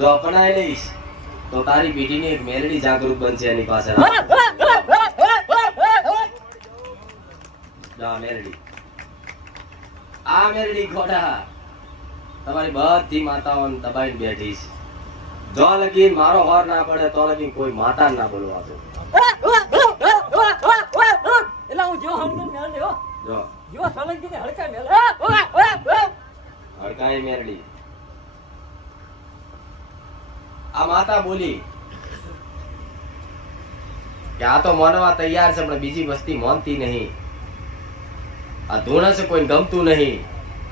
જો અપનાવી લઈશ તો તારી પેઢીની એક મેલડી જાગૃત બનશે એની પાસે મેલડી. આ મેલડી ખોટા. તમારી બધી માતાઓને દબાઈને બેઠી છે. જો લગીન મારો હોર ના પડે તો લગીન કોઈ માતા ના બોલવા દો બોલી. આ તો માનવા તૈયાર છે, પણ બીજી વસ્તી માનતી નહીં. આ ધૂણે છે કોઈને ગમતું નહીં.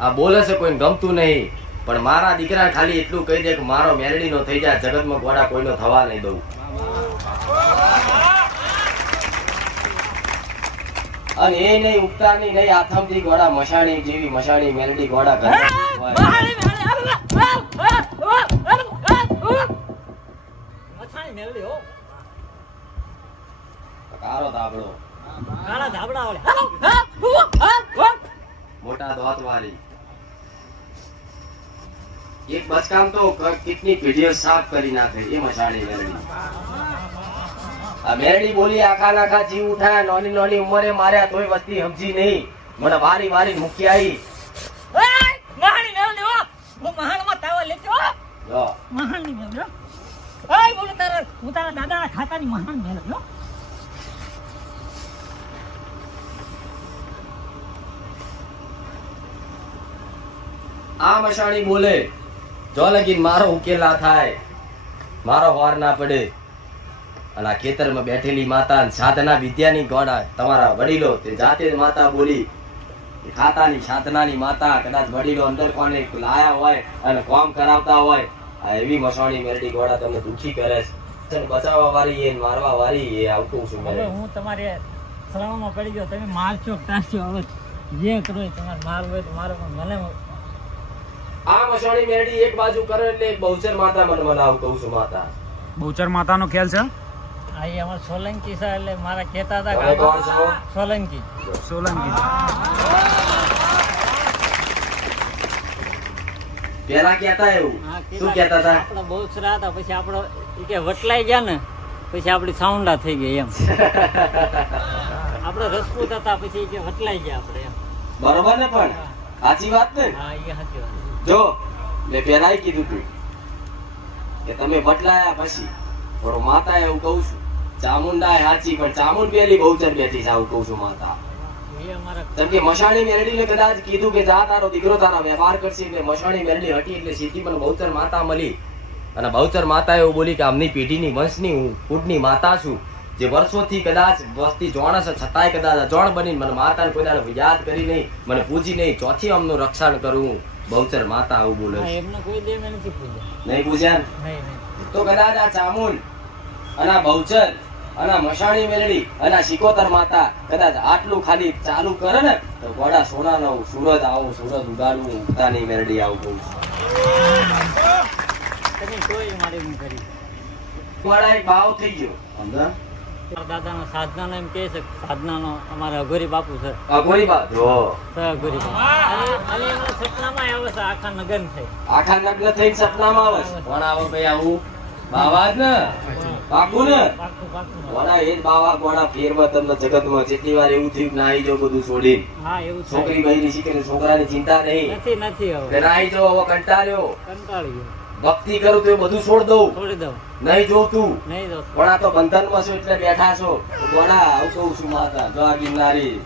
આ બોલે છે કોઈને ગમતું નહીં. પણ મારા દીકરા ખાલી એટલું કહી દે કે મારો મેલડી નો થઈ જાય, જગતમાં ગોડા કોઈનો થવા નહીં દઉં. અને એ નહીં ઉગતાની નહીં આથમથી ગોડા મશાણી જેવી મશાણી મેલડી ગોડા ઘરે તાબડો કાળા ધાબળા વાળે. મોટા દોત વાળી એક બચકામ તો કેટલી પેઢીઓ સાફ કરી નાખે એ મસાણી મેરડી આ મેરડી બોલી આખા નાખા જીવ ઉઠાયા નાની નાની ઉંમરે માર્યા તોય વસ્તી સમજી નહીં. મને વારી વારી મૂકી આવી. મહાણી મેળ લ્યો હું તાવા લેતો મેળ લ્યો તારા હું તારા દાદા ખાતાની મહાણ આ મશાણી બોલે, જો લગીન મારો ઉકેલ ના થાય, મારો વાર ના પડે. અને આ ખેતરમાં બેઠેલી માતા સાધના વિદ્યાની ગોડા તમારા વડીલો તે જાતે જ માતા બોલી ખાતાની સાધનાની માતા કદાચ વડીલો અંદર કોને લાયા હોય અને કોમ કરાવતા હોય, આ એવી મસાણી મેરડી ગોડા તમને દુખી કરે છે. બચાવવા વાળી એ મારવા વાળી એ આવતું છું મને હું તમારે શ્રમમાં પડી ગયો, તમે મારશો તારશો હવે જે કરો તમારે મારવું હોય તો મારો મને આ મસાણી મેરડી એક બાજુ કરે એટલે બહુચર માતા મને મનાવ કહું છું માતા. બહુચર માતાનો ખ્યાલ છે? આઈ અમાર સોલંકી છે એટલે મારા કહેતા હતા કોણ છો? સોલંકી. સોલંકી. પેલા કહેતા એવું. શું કહેતા હતા? આપણે બહુ સરા હતા પછી આપણો કે વટલાઈ ગયા ને પછી આપણી સાઉન્ડા થઈ ગઈ એમ. આપણે રસપૂત હતા પછી કે વટલાઈ ગયા આપણે એમ. બરોબર ને પણ? સાચી વાત ને? હા એ સાચી વાત જો મેં પેલાય કીધું તું કે તમે બદલાયા પછી પણ માતા એવું કહું છું ચામુંડા હાચી પણ ચામુંડ પેલી બહુચર બેઠી છે આવું કહું છું માતા. જેમ કે મશાણી મેરડીને કદાચ કીધું કે જા તારો દીકરો તારા વ્યવહાર કરશે એટલે મશાણી મેરડી હટી એટલે સીધી પણ બહુચર માતા મળી. અને બહુચર માતા એવું બોલી કે આમની પેઢીની વંશની હું કુટની માતા છું જે વર્ષોથી કદાચ વસ્તી જોણ છે છતાંય કદાચ અજોણ બની મને માતાને કોઈ દાડો યાદ કરી નહીં મને પૂજી નહીં ચોથી અમનું રક્ષણ કરું. બહુચર માતા આવું બોલે છે. એમને કોઈ દે મેં નથી પૂછ્યા નહીં નહીં તો કદાચ આ ચામુંડ અને આ બહુચર અને આ મશાણી મેલડી અને આ શિકોતર માતા કદાચ આટલું ખાલી ચાલુ કરે ને તો ગોડા સોનાનો સુરત આવું સુરત ઉગાડવું ઉગતાની મેલડી આવું કહું તમે કોઈ મારી એમ કરી. ગોડા એક ભાવ થઈ ગયો. સમજા દાદાનો સાધનાનો એમ કહે છે સાધનાનો અમારા અઘોરી બાપુ છે. અઘોરી બા અઘોરી અને અને એમના સપનામાં આવે છે આખા નગર થઈ. આખા નગ્ન થઈને સપનામાં આવે છે. કોણ આવે ભાઈ આવું? બાવા ને? પાકું ને? પાકું પાકું એ બાવા ગોડા ફેરવા તમને જગતમાં. જેટલી વાર એવું થયું કે જો બધું છોડી હા એવું છોકરી બહેરી શીખે છોકરાની ચિંતા નહીં. નથી નથી હવે. કંટાળ્યો. કંટાળી ગયો ભક્તિ કરું તો એ બધું છોડ દઉં. છોડી દઉં. નહીં જોતું નહીં દો પણ આ તો બંધનમાં છો એટલે બેઠા છો. ગોડા આવું કહું છું માતા જો ગિરનારી.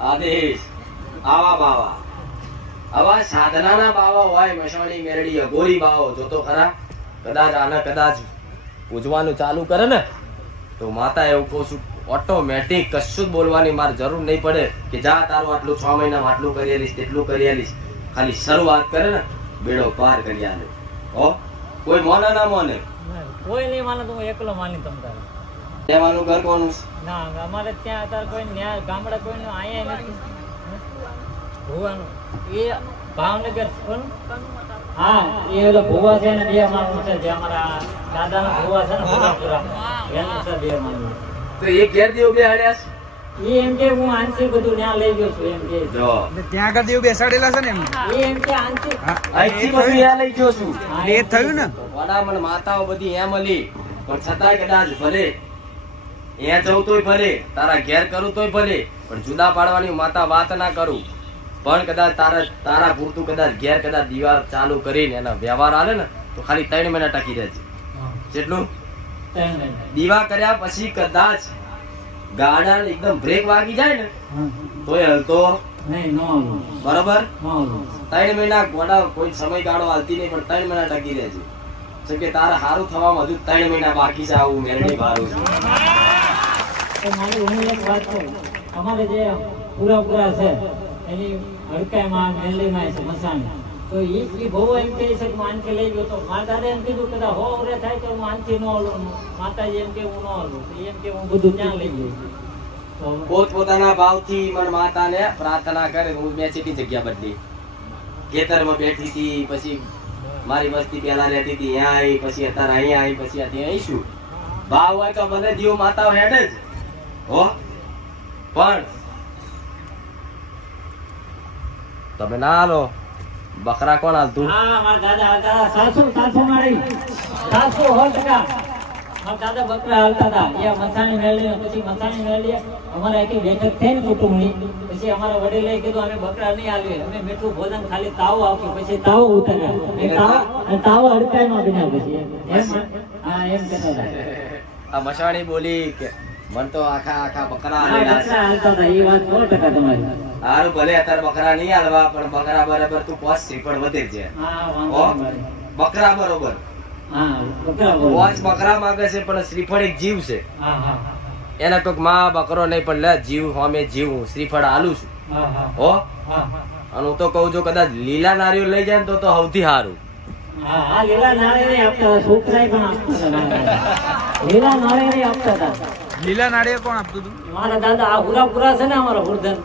આદેશ. આવા બાવા. આવા સાધનાના બાવા હોય મસાણી મેરડી અઘોરી બાવો. જોતો ખરા કદાચ આને કદાચ પૂજવાનું ચાલુ કરે ને તો માતા એવું કહું છું ઓટોમેટિક કશું જ બોલવાની મારે જરૂર નહીં પડે કે જા તારું આટલું છ મહિનામાં આટલું કરી આલીશ તેટલું કરી આલીશ. ખાલી શરૂઆત કરે ને બેડો પાર કરી આલે. હો? કોઈ મોને ના મોને? કોઈ નહીં માને તો હું એકલો માની તમ તારે. રહેવાનું ઘર કોનું ના અમારે ત્યાં અત્યારે કોઈ ત્યાં ગામડા કોઈ કોઈનું અહીંયા નથી. ભુવાનું. એ ભાવનગર કોનું? હા એ ઓલો ભુવા છે ને બે માણસ છે જે અમારા દાદાના ભુવા છે ને ભુવાપુરા એનું છે બે માણસ. તો એ ઘેર દેવ બે હાડ્યા છે? એ એમ કે હું આંશિક બધું ત્યાં લઈ ગયો છું એમ કે. ત્યાં આગળ દેવ બેસાડેલા છે ને એમને? એ એમ કે આંશિક હા, બધું ત્યાં લઈ ગયો છું. એ થયું ને? વડામણ માતાઓ બધી એમ મળી પણ છતાંય કદાચ ભલે. અહીંયા જવું તોય ભલે. તારા ઘેર કરું તોય ભલે. પણ જુદા પાડવાની માતા વાત ના કરું. પણ કદાચ તારા તારા પૂરતું કદાચ ઘેર કદાચ દીવા ચાલુ કરીને એના વ્યવહાર આવે ને તો ખાલી ત્રણ મહિના ટકી જાય જેટલું. દીવા કર્યા પછી કદાચ ગાડા એકદમ બ્રેક વાગી જાય ને. તોય હલતો. નહીં નો આવું બરોબર? નો ત્રણ મહિના ગોડા કોઈ સમયગાળો હાલતી નહીં પણ ત્રણ મહિના ટકી રહે છે. કે તારે સારું થવામાં હજુ ત્રણ મહિના બાકી છે આવું મેરડી મારું છે. મારી હું એક વાત કહું. અમારે જે પૂરા પૂરા છે એની હડકાઈમાં મેરડીમાં છે મસાણી. તો એ એ બહુ એમ કહે છે કે હું લઈ ગયો તો માતાને એમ કીધું કે હો વરે થાય તો હું આનથી હલું. માતાજી એમ કે હું ન હલું. એમ કે હું બધું ત્યાં લઈ ગયો. તો પોતપોતાના ભાવથી મન માતાને પ્રાર્થના કરે હું બે ચેટલી જગ્યા બદલી. ખેતરમાં બેઠી હતી, પછી મારી વસ્તી પહેલા રહેતી હતી ત્યાં આવી, પછી અત્યારે અહીંયા આવી, પછી અત્યારે આવીશું ભાવ હોય તો મને દીવ માતા હેડ જ. હો? પણ તમે ના હાલો. બકરા કોણ હાલતું? હા મારા દાદા બકરા હાલતા હતા. એ મસાણી મેળવી પછી મસાણી મેળવી અમારે એક બેઠક થઈ ને કુટુંબની. પછી અમારા વડીલે કીધું અમે બકરા નહીં હાલવી અમે મીઠું ભોજન ખાલી તાવ આપ્યું પછી તાવ ઉતર્યા. તાવ તાવો માં બન્યા પછી. એમ હા એમ કહેતા હતા. આ મસાણી બોલી કે મન તો આખા આખા બકરા એ વાત સો ટકા તમારી. હારું ભલે અત્યારે બકરા નહીં હાલવા પણ બકરા બરાબર તું પોસ શ્રીફળ વધે છે. બકરા બરોબર. પોચ માંગે છે પણ શ્રીફળ એક જીવ છે. એને તો માં બકરો નહીં પણ લે જીવ સામે જીવ હું શ્રીફળ આલું છું. હા અને હું તો કહું છું કદાચ લીલા નારિયેળ લઈ જાય ને તો તો સૌથી સારું. લીલા નાળિયેરી આપતા છોકરા પણ આપતા લીલા નાળિયેરી આપતા હતા. લીલા નાળિયેર કોણ આપતું હતું? મારા દાદા આ હુરા પુરા છે ને અમારા હુરધન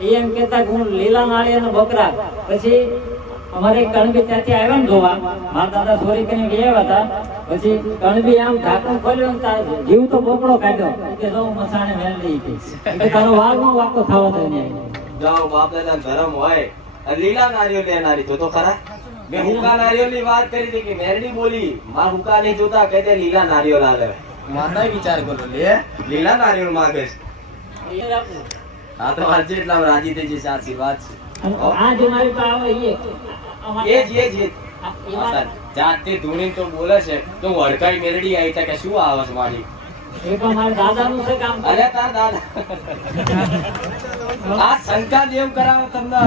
એ એમ કહેતા કે હું લીલા નાળિયેર બકરા. પછી અમારે કણબી ત્યાંથી આવ્યા ને જોવા. મારા દાદા ચોરી કરીને ગયા હતા. પછી કણબી આમ ઢાંકણ ખોલ્યું ને તાર જીવ તો બોકડો કાઢ્યો. કે જો હું મસાણે મેળવી લઈ ગઈ તારો વાઘ નો વાકો થવા દે ને. જાઓ બાપ દાદા ધર્મ હોય. લીલા નારિયેળ લેનારી તો તો ખરા? મેં હુકા નારિયેળની વાત કરી હતી કે મેરડી બોલી. માં હુકા નહીં જોતા કહે તે લીલા નારિયેળ આલે માતાએ વિચાર કરો લે લીલા નારિયેળ માંગે છે. હા તો આજે એટલા રાજી થઈ જશે આશીર્વાદ છે. આ જે મારી પાસે એ. જ એ જ વાત- જાતે ધૂણી તો બોલે છે. તો વડકાઈ મેરડી આવી તા કે શું આવે છે મારી? એ પણ મારા દાદાનું છે કામ. અરે તાર દાદા. આ શંકા દેવ કરાવે તમને.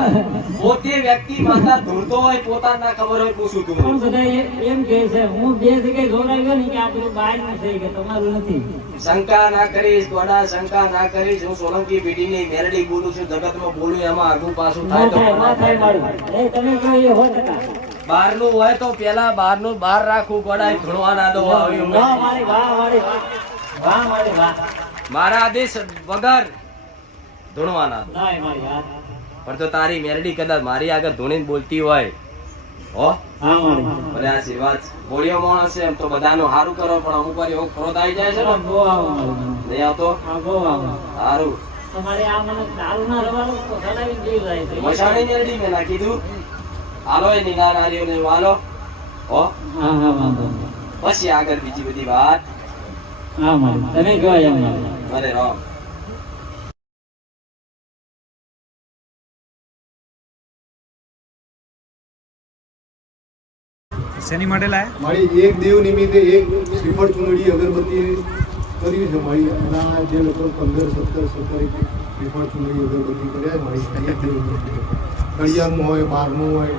પોતે વ્યક્તિ માતા ધૂળતો હોય પોતાને ના ખબર હોય પૂછું પણ બધા એમ કહે છે હું બે જગ્યાએ જોડાઈ ને કે આ બધું છે કે તમારું નથી. શંકા ના કરીશ ગોડા શંકા ના કરીશ. હું સોલંકી પેઢીની મેરડી બોલું છું જગતમાં બોલું એમાં આગું પાછું થાય તો થાય થાય મારું તમે કહો એ સો ટકા બહારનું હોય તો પેલા બહારનું બહાર રાખવું ગોડા ભણવા ના દો આવ્યું. વાહ વાહ વાહ. વાહ મારી વાહ. મારા આદેશ વગર ધૂણવા ના દો ના મારી વાહ પણ તો તારી મેરડી કદાચ મારી આગળ ધૂણીને બોલતી હોય હો? ભલે આશીર્વાદ બોળિયો માણસ છે એમ તો બધાનું સારું કરો પણ અમુક વાર એવો ક્રોધ આવી જાય છે ને. બહુ આવો મારું નહીં આવતો? હા બહુ આવો. સારું તમારે આ મને દારૂ ના રવાનું તો સડાવી દેવું જાય છે મસાણી મેરડી મેં ના કીધું. હાલો એ નિના નારીઓ ને વાલો હો. પછી આગળ બીજી બધી વાત. તમે કહેવાય રામ શેની માટે લાયા? મારી એક દેવ નિમિત્તે એક શ્રીફળ ચુંદડી અગરબત્તી કરી છે. મારી અને જે લોકો પંદર સત્તર સત્તર શ્રીફળ ચુંદડી અગરબત્તી કર્યા મારી કડિયાનું હોય બારનું હોય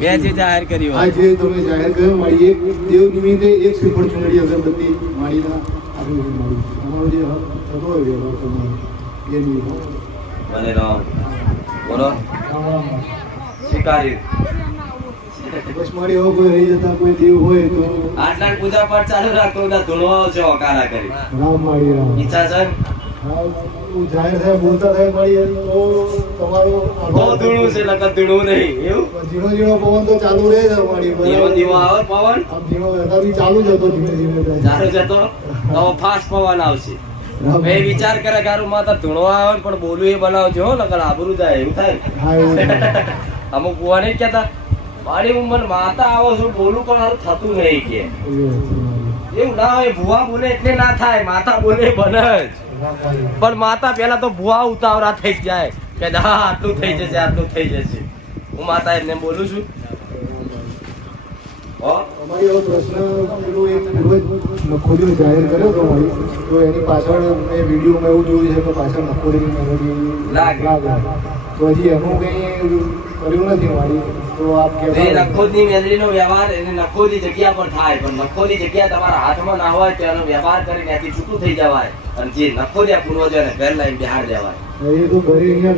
મેં જે જાહેર કર્યું. આ જે તમે જાહેર કર્યો મારી એક દેવ નિમિત્તે એક શ્રીફળ ચૂંદડી અગરબત્તી મારીના આપી છે મારી. અમારો જે થતો હોય વ્યવહાર તમારો એ ભલે રામ બોલો. સ્વીકાર્યું. બસ મારી હવે કોઈ રહી જતા કોઈ દેવ હોય તો આટલા પૂજા પાઠ ચાલુ રાખતો ધૂણવા છે ઓકારા કરી. રામ મારી રામ. ઈચ્છા છે? ને? જાહેર સાહેબ બોલતા સાહેબ મળીએ તો તમારો બહુ ધૂણું છે નકર ધૂણું નહીં એવું? ઝીણો ઝીણો પવન તો ચાલુ રહે છે અમારી ધીમો ધીમો આવે પવન? ધીમો અત્યારે ચાલુ જતો ધીમે ધીમે ચાલુ જતો તો ફાસ્ટ પવન આવશે. મેં વિચાર કરે કે માતા ધૂણો આવે પણ બોલું એ બનાવજો હો નકર આબરૂ જાય એવું થાય. અમુક કુવા નહીં કહેતા મારી ઉંમર માતા આવો છું બોલું પણ હારું થતું નહીં કે. એવું ના હોય ભુવા બોલે એટલે ના થાય માતા બોલે બને જ. પણ માતા પેલા તો ભુવા ઉતાવળા થઈ જાય. કે હા આટલું થઈ જશે આટલું થઈ જશે. હું માતા એમને બોલું છું. અમારી એવો પ્રશ્ન પેલું એક પૂર્વજ જાહેર કર્યો હતો મારી તો એની પાછળ મેં વિડીયોમાં એવું જોયું છે કે પાછળ લાગે. લાગે. તો હજી એનું કંઈ કર્યું નથી મારી તો આપ કહેતા નખોદની મેદરીનો વ્યવહાર એને નખોદી જગ્યા પર થાય પણ નખોદી જગ્યા તમારા હાથમાં ના હોય તો એનો વ્યવહાર કરીને ત્યાંથી છૂટું થઈ જવાય. અને જે નખોદ્યા પૂર્વજો એને ઘર લાઈન બિહાર જવાય એ તો ઘરે અહીંયા